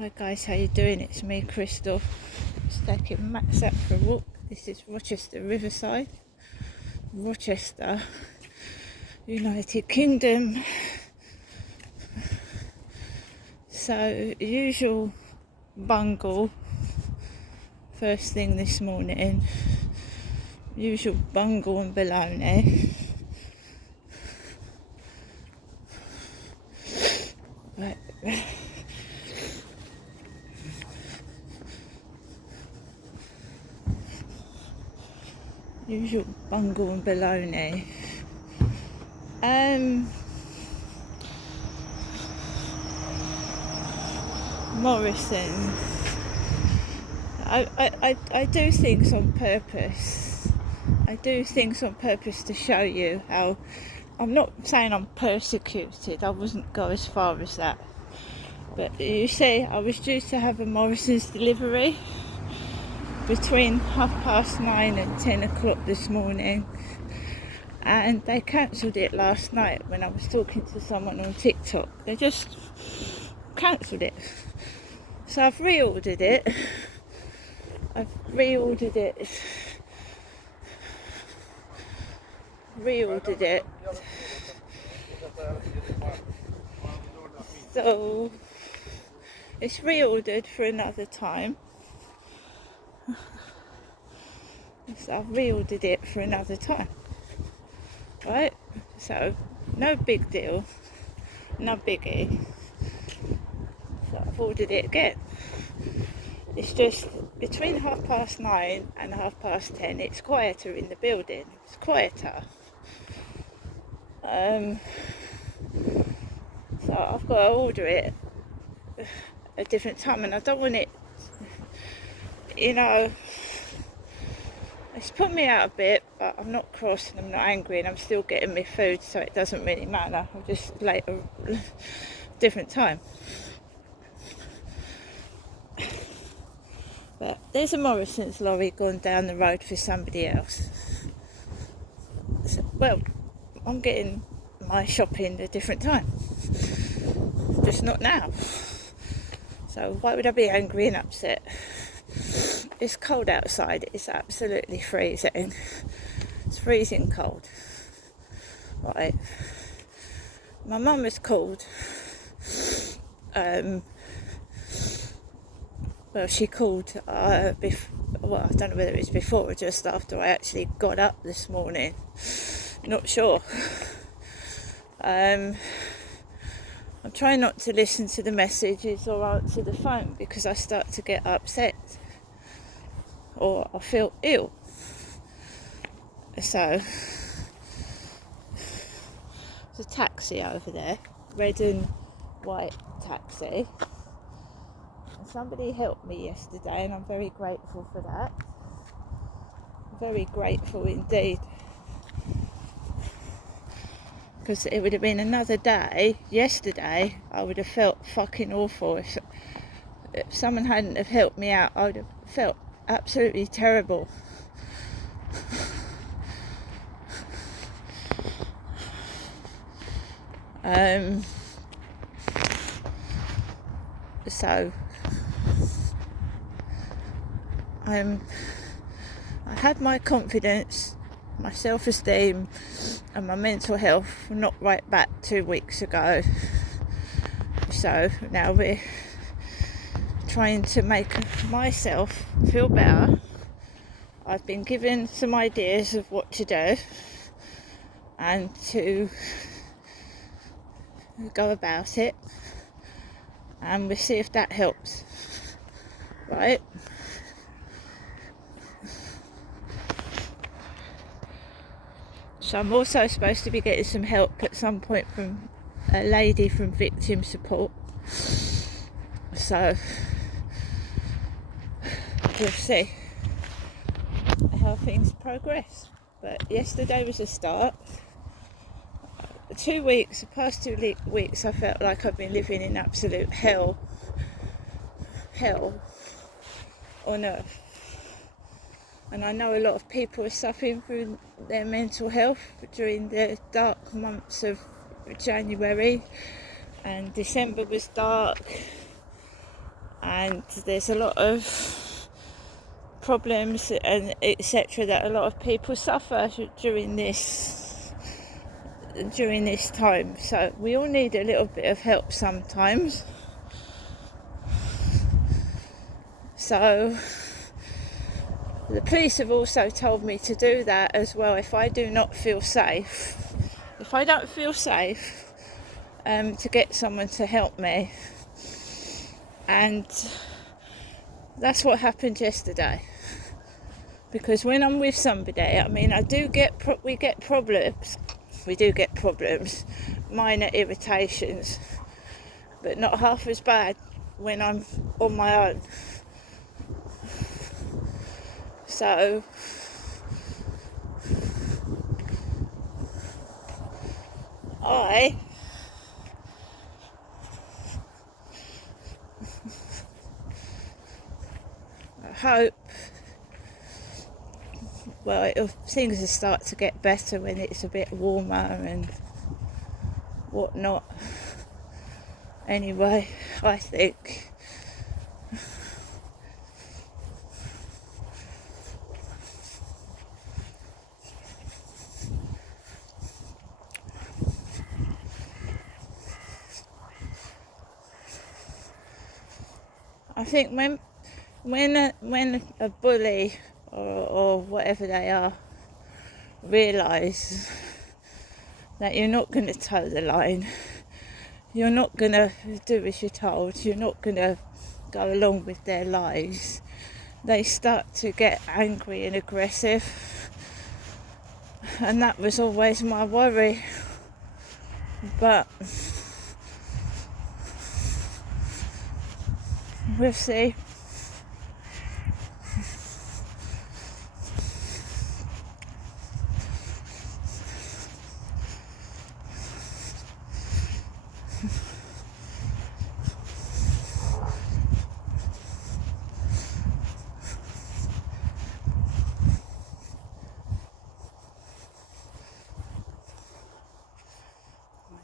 Hi guys, how you doing? It's me, Crystal. Just taking Max out for a walk. This is Rochester Riverside, Rochester, United Kingdom. So, usual bungle first thing this morning. Usual bungle and bologna. Right. Usual bungle and bologna. Morrison. I do things on purpose. I do things on purpose to show you how. I'm not saying I'm persecuted. I wouldn't go as far as that. But you see, I was due to have a Morrison's delivery between 9:30 and 10 o'clock this morning, and they cancelled it last night when I was talking to someone on TikTok. They just cancelled it. So I've reordered it. Reordered it. So it's reordered for another time. So I've reordered it for another time. Right? So no big deal. No biggie. So I've ordered it again. It's just between 9:30 and 10:30, it's quieter in the building. It's quieter. So I've got to order it at a different time, and I don't want it, it's put me out a bit, but I'm not cross and I'm not angry, and I'm still getting my food, so it doesn't really matter. I'll just later, different time. But there's a Morrison's lorry gone down the road for somebody else. So, well, I'm getting my shopping at a different time. Just not now. So why would I be angry and upset? It's cold outside. It's absolutely freezing. It's freezing cold. Right. My mum was called. She called, I don't know whether it was before or just after I actually got up this morning. Not sure. I'm trying not to listen to the messages or answer the phone because I start to get upset or I feel ill. So, there's a taxi over there, red and white taxi. Somebody helped me yesterday, and I'm very grateful for that. Very grateful indeed. Because it would have been another day. Yesterday, I would have felt fucking awful. If someone hadn't have helped me out, I would have felt absolutely terrible. So I had my confidence, my self-esteem and my mental health knocked right back 2 weeks ago. So now we're trying to make myself feel better. I've been given some ideas of what to do and to go about it, and we'll see if that helps. Right? So I'm also supposed to be getting some help at some point from a lady from Victim Support. So we'll see how things progress. But yesterday was a start. 2 weeks, the past 2 weeks, I felt like I've been living in absolute hell on earth. And I know a lot of people are suffering through their mental health during the dark months of January, and December was dark, and there's a lot of problems and etc. that a lot of people suffer during this time. So we all need a little bit of help sometimes. So the police have also told me to do that as well if I do not feel safe. If I don't feel safe, to get someone to help me. And that's what happened yesterday. Because when I'm with somebody, I mean, we get problems. We do get problems, minor irritations, but not half as bad when I'm on my own. So I hope, things will start to get better when it's a bit warmer and whatnot. Anyway, I think when a bully or whatever they are realise that you're not going to toe the line, you're not going to do as you're told, you're not going to go along with their lies, they start to get angry and aggressive. And that was always my worry. But we'll see.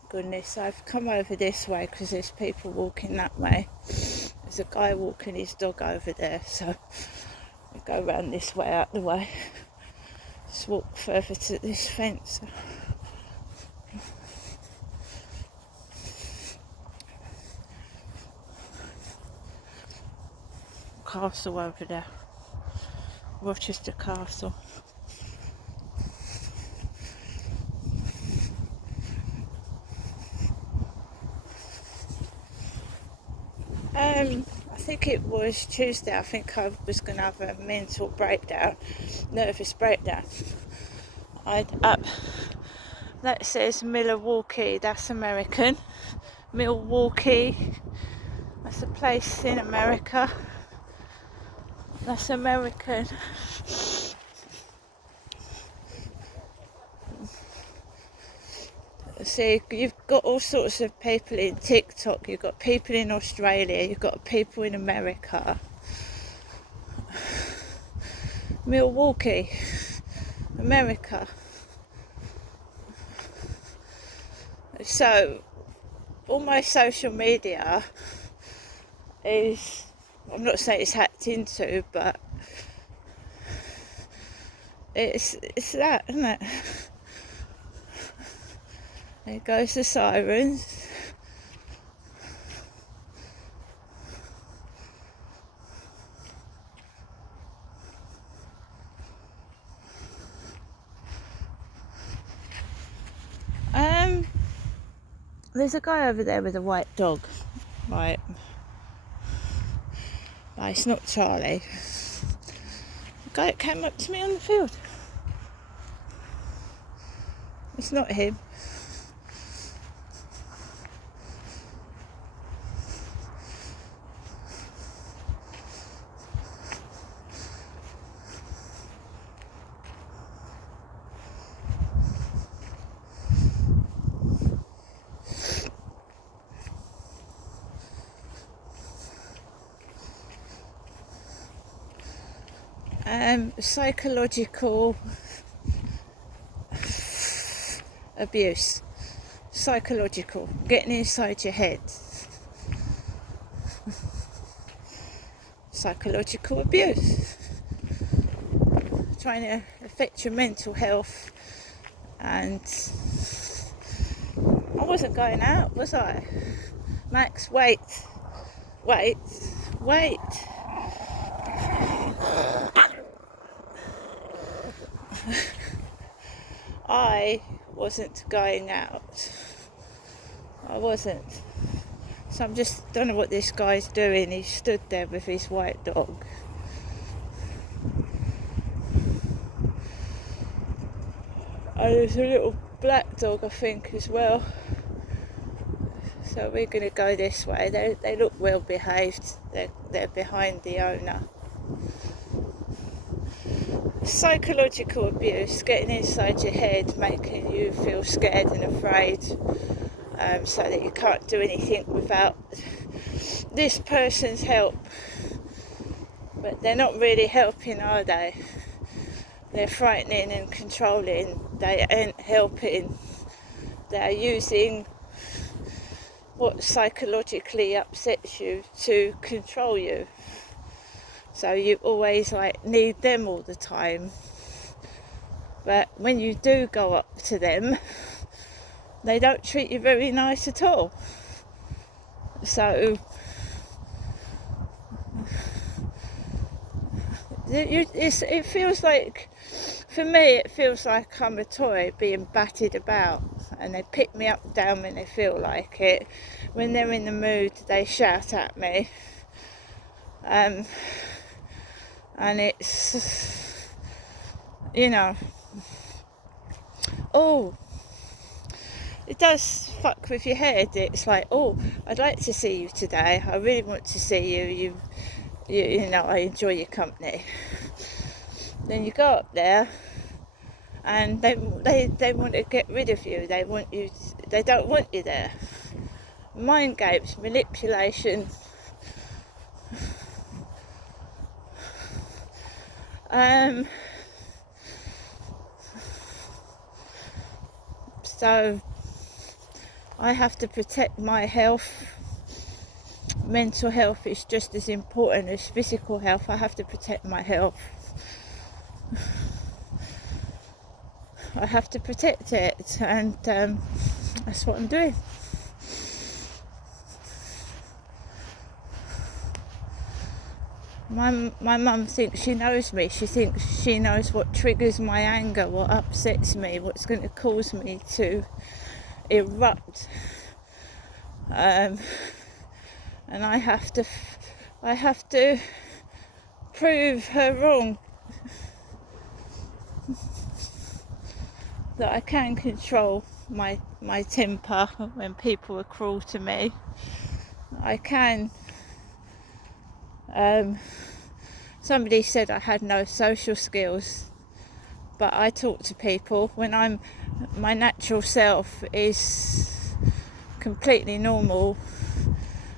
Goodness, I've come over this way because there's people walking that way. There's a guy walking his dog over there, so I go around this way, out the way. Just walk further to this fence. Castle over there, Rochester Castle. I think it was Tuesday. I think I was going to have a mental breakdown, nervous breakdown. That says Milwaukee, that's American. Milwaukee, that's a place in America. That's American. See, you've got all sorts of people in TikTok, you've got people in Australia, you've got people in America. Milwaukee, America. So, all my social media is, I'm not saying it's hacked into, but it's that, isn't it? There goes the sirens. There's a guy over there with a white dog, right? But it's not Charlie. The guy that came up to me on the field. It's not him. Psychological abuse. Psychological. Getting inside your head. psychological abuse, trying to affect your mental health. And I wasn't going out, was I? Max, wait. I wasn't going out. I wasn't. So I'm just, don't know what this guy's doing. He stood there with his white dog. And there's a little black dog, I think, as well. So we're going to go this way. They look well behaved. They're behind the owner. Psychological abuse, getting inside your head, making you feel scared and afraid, so that you can't do anything without this person's help. But they're not really helping, are they? They're frightening and controlling. They ain't helping. They're using what psychologically upsets you to control you. So you always need them all the time. But when you do go up to them, they don't treat you very nice at all. So it feels like, for me, it feels like I'm a toy being batted about, and they pick me up down when they feel like it. When they're in the mood, they shout at me. And it's, it does fuck with your head. It's like, I'd like to see you today. I really want to see you. You know, I enjoy your company. Then you go up there, and they want to get rid of you. They don't want you there. Mind games, manipulation. So I have to protect my health. Mental health is just as important as physical health. I have to protect my health. I have to protect it, and that's what I'm doing. My mum thinks she knows me. She thinks she knows what triggers my anger, what upsets me, what's going to cause me to erupt. And I have to prove her wrong. That I can control my temper when people are cruel to me. I can. Somebody said I had no social skills, but I talk to people when my natural self is completely normal,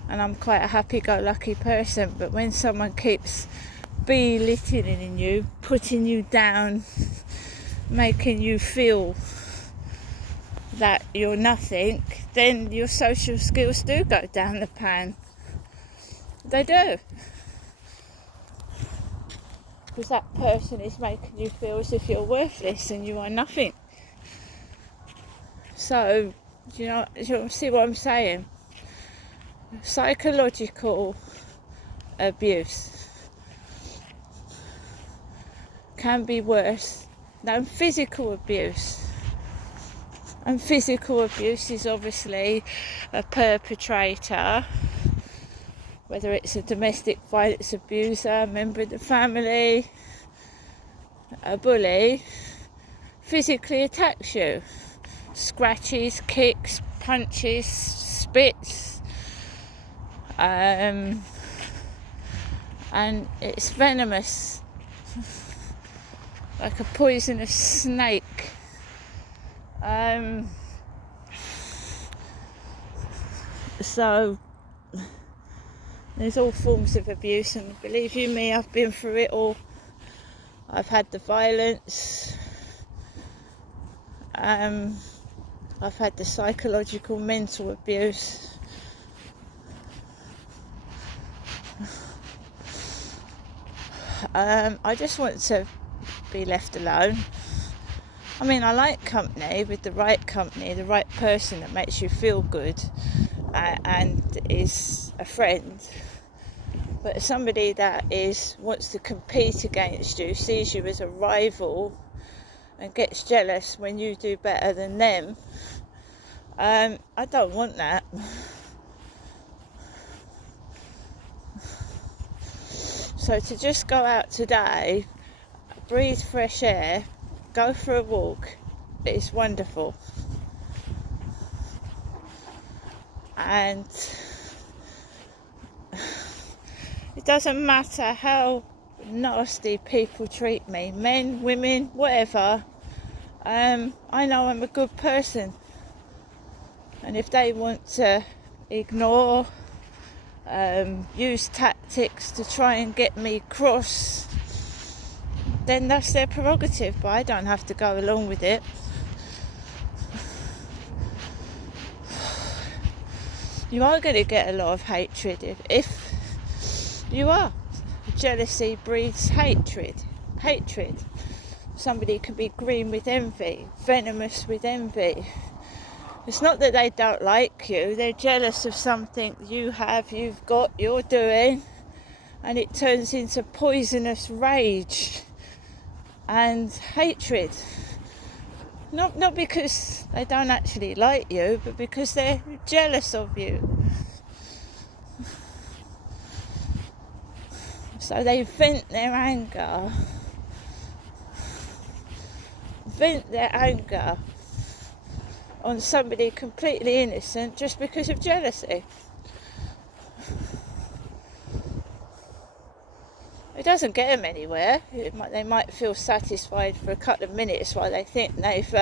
and I'm quite a happy-go-lucky person. But when someone keeps belittling you, putting you down, making you feel that you're nothing, then your social skills do go down the pan. They do. Because that person is making you feel as if you're worthless and you are nothing. So, you see what I'm saying? Psychological abuse can be worse than physical abuse. And physical abuse is obviously a perpetrator, whether it's a domestic violence abuser, a member of the family, a bully, physically attacks you. Scratches, kicks, punches, spits. And it's venomous, like a poisonous snake. So there's all forms of abuse, and believe you me, I've been through it all. I've had the violence, I've had the psychological, mental abuse. I just want to be left alone. I mean, I like company, with the right company, the right person that makes you feel good and is a friend. But somebody that wants to compete against you, sees you as a rival and gets jealous when you do better than them, I don't want that. So to just go out today, breathe fresh air, go for a walk, it's wonderful. And it doesn't matter how nasty people treat me, men, women, whatever. I know I'm a good person. And if they want to ignore, use tactics to try and get me cross, then that's their prerogative, but I don't have to go along with it. You are going to get a lot of hatred if you are. Jealousy breeds hatred. Somebody can be green with envy, venomous with envy. It's not that they don't like you, they're jealous of something you have, you've got, you're doing, and it turns into poisonous rage and hatred. Not because they don't actually like you, but because they're jealous of you. So they vent their anger on somebody completely innocent just because of jealousy. It doesn't get them anywhere. They might feel satisfied for a couple of minutes while they think they've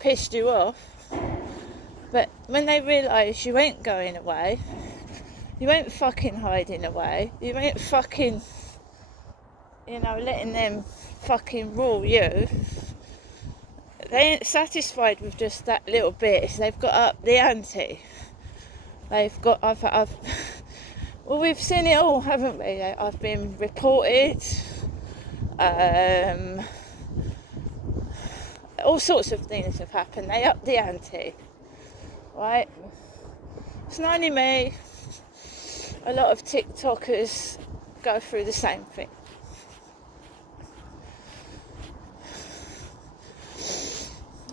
pissed you off. But when they realise you ain't going away, you ain't fucking hiding away, you ain't fucking, letting them fucking rule you, they ain't satisfied with just that little bit. So they've got up the ante. They've got, well, we've seen it all, haven't we? I've been reported, all sorts of things have happened. They up the ante, right? It's not only me. A lot of TikTokers go through the same thing.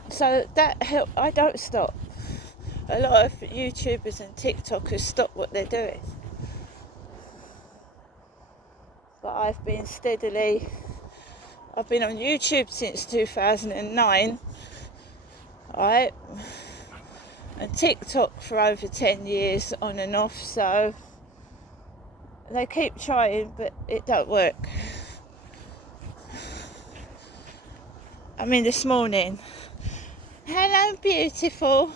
So that help. I don't stop. A lot of YouTubers and TikTokers stop what they're doing. But I've been on YouTube since 2009, right? And TikTok for over 10 years on and off, so they keep trying, but it don't work. I mean, this morning, hello beautiful,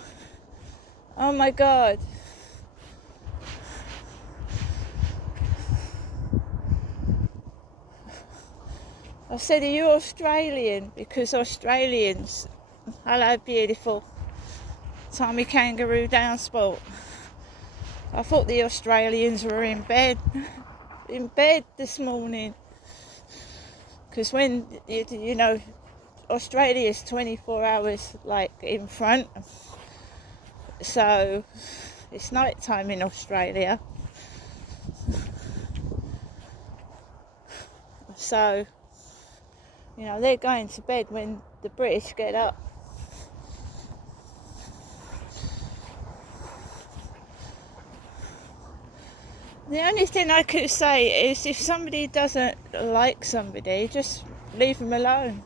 oh my god, I said, are you Australian? Because Australians, hello beautiful, Tommy Kangaroo down sport. I thought the Australians were in bed this morning. Because when, Australia's 24 hours in front. So it's night time in Australia. So, they're going to bed when the British get up. The only thing I could say is if somebody doesn't like somebody, just leave them alone.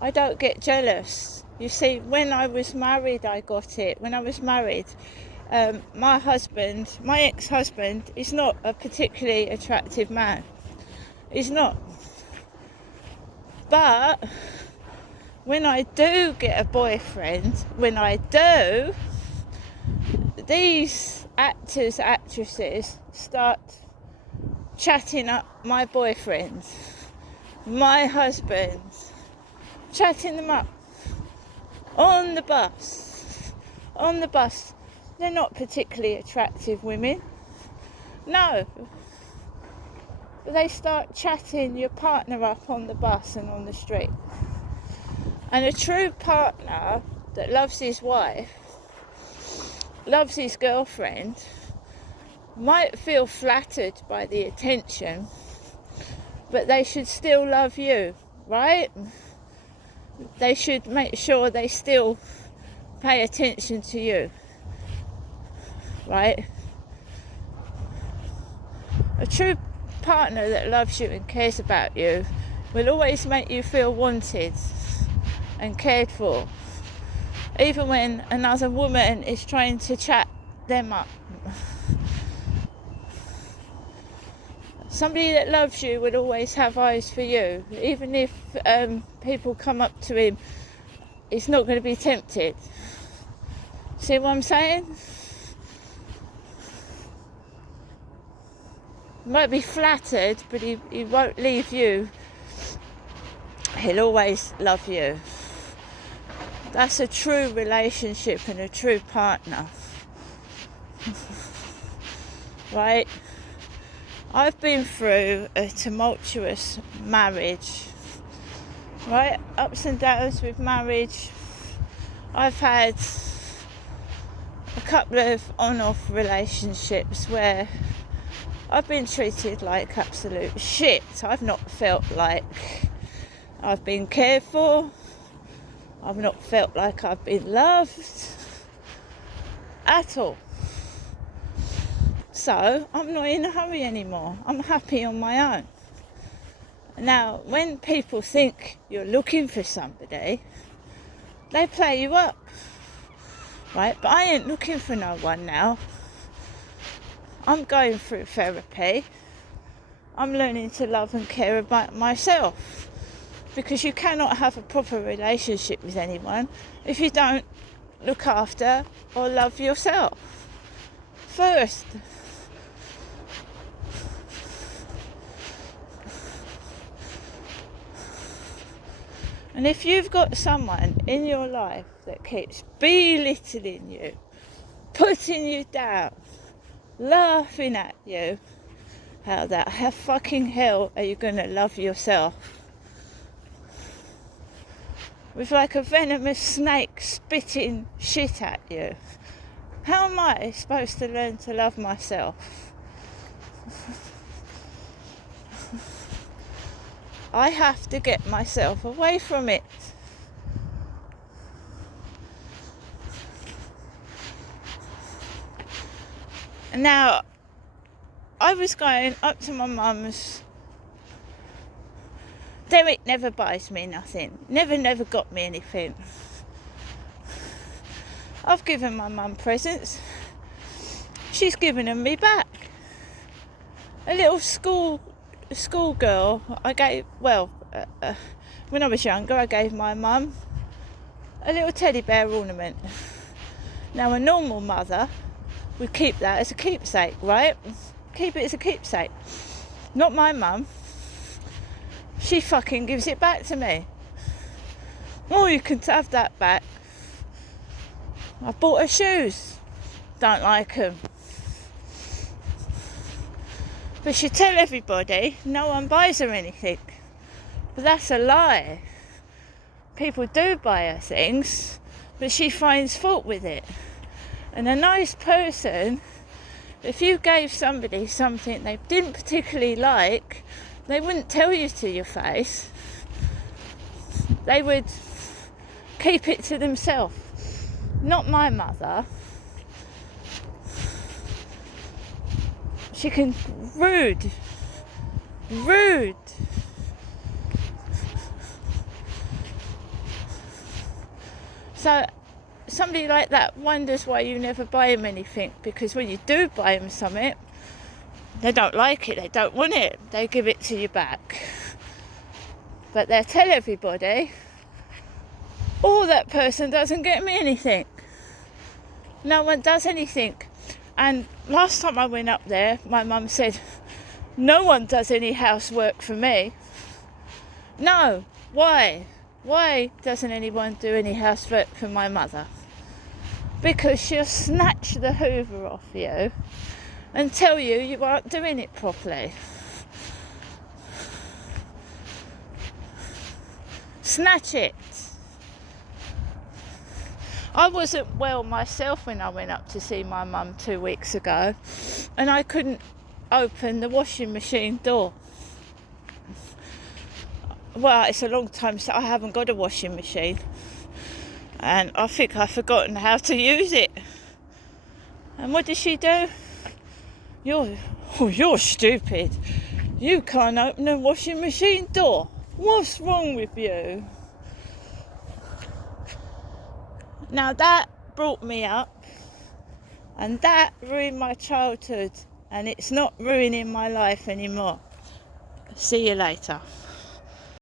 I don't get jealous. You see, when I was married, I got it. When I was married, my ex-husband, is not a particularly attractive man. He's not. But when I do get a boyfriend, these actresses start chatting up my boyfriends, my husbands, chatting them up on the bus, They're not particularly attractive women. No. But they start chatting your partner up on the bus and on the street. And a true partner that loves his wife, loves his girlfriend, might feel flattered by the attention, but they should still love you, right? They should make sure they still pay attention to you, right? A true partner that loves you and cares about you will always make you feel wanted and cared for, even when another woman is trying to chat them up. Somebody that loves you will always have eyes for you, even if people come up to him, he's not going to be tempted. See what I'm saying? He might be flattered, but he won't leave you. He'll always love you. That's a true relationship and a true partner. Right? I've been through a tumultuous marriage. Right? Ups and downs with marriage. I've had a couple of on-off relationships where I've been treated like absolute shit. I've not felt like I've been cared for. I've not felt like I've been loved at all. So I'm not in a hurry anymore. I'm happy on my own. Now, when people think you're looking for somebody, they play you up, right? But I ain't looking for no one now. I'm going through therapy. I'm learning to love and care about myself, because you cannot have a proper relationship with anyone if you don't look after or love yourself first. And if you've got someone in your life that keeps belittling you, putting you down, laughing at you, how fucking hell are you going to love yourself? With like a venomous snake spitting shit at you. How am I supposed to learn to love myself? I have to get myself away from it. Now, I was going up to my mum's. Derek never buys me nothing. Never got me anything. I've given my mum presents. She's given them me back. A little school girl, I gave, when I was younger, I gave my mum a little teddy bear ornament. Now, a normal mother would keep that as a keepsake, right? Keep it as a keepsake. Not my mum. She fucking gives it back to me. Oh, you can have that back. I bought her shoes. Don't like them. But she tell everybody no one buys her anything. But that's a lie. People do buy her things, but she finds fault with it. And a nice person, if you gave somebody something they didn't particularly like, they wouldn't tell you to your face. They would keep it to themselves. Not my mother. She can rude. So somebody like that wonders why you never buy them anything, because when you do buy them something, they don't like it, they don't want it, they give it to you back. But they'll tell everybody, oh, that person doesn't get me anything. No one does anything. And last time I went up there, my mum said, no one does any housework for me. No, why? Why doesn't anyone do any housework for my mother? because she'll snatch the hoover off you and tell you aren't doing it properly. Snatch it. I wasn't well myself when I went up to see my mum 2 weeks ago, and I couldn't open the washing machine door. Well, it's a long time since I haven't got a washing machine, and I think I've forgotten how to use it. And what does she do? You're stupid. You can't open a washing machine door. What's wrong with you? Now that brought me up, and that ruined my childhood, and it's not ruining my life anymore. See you later.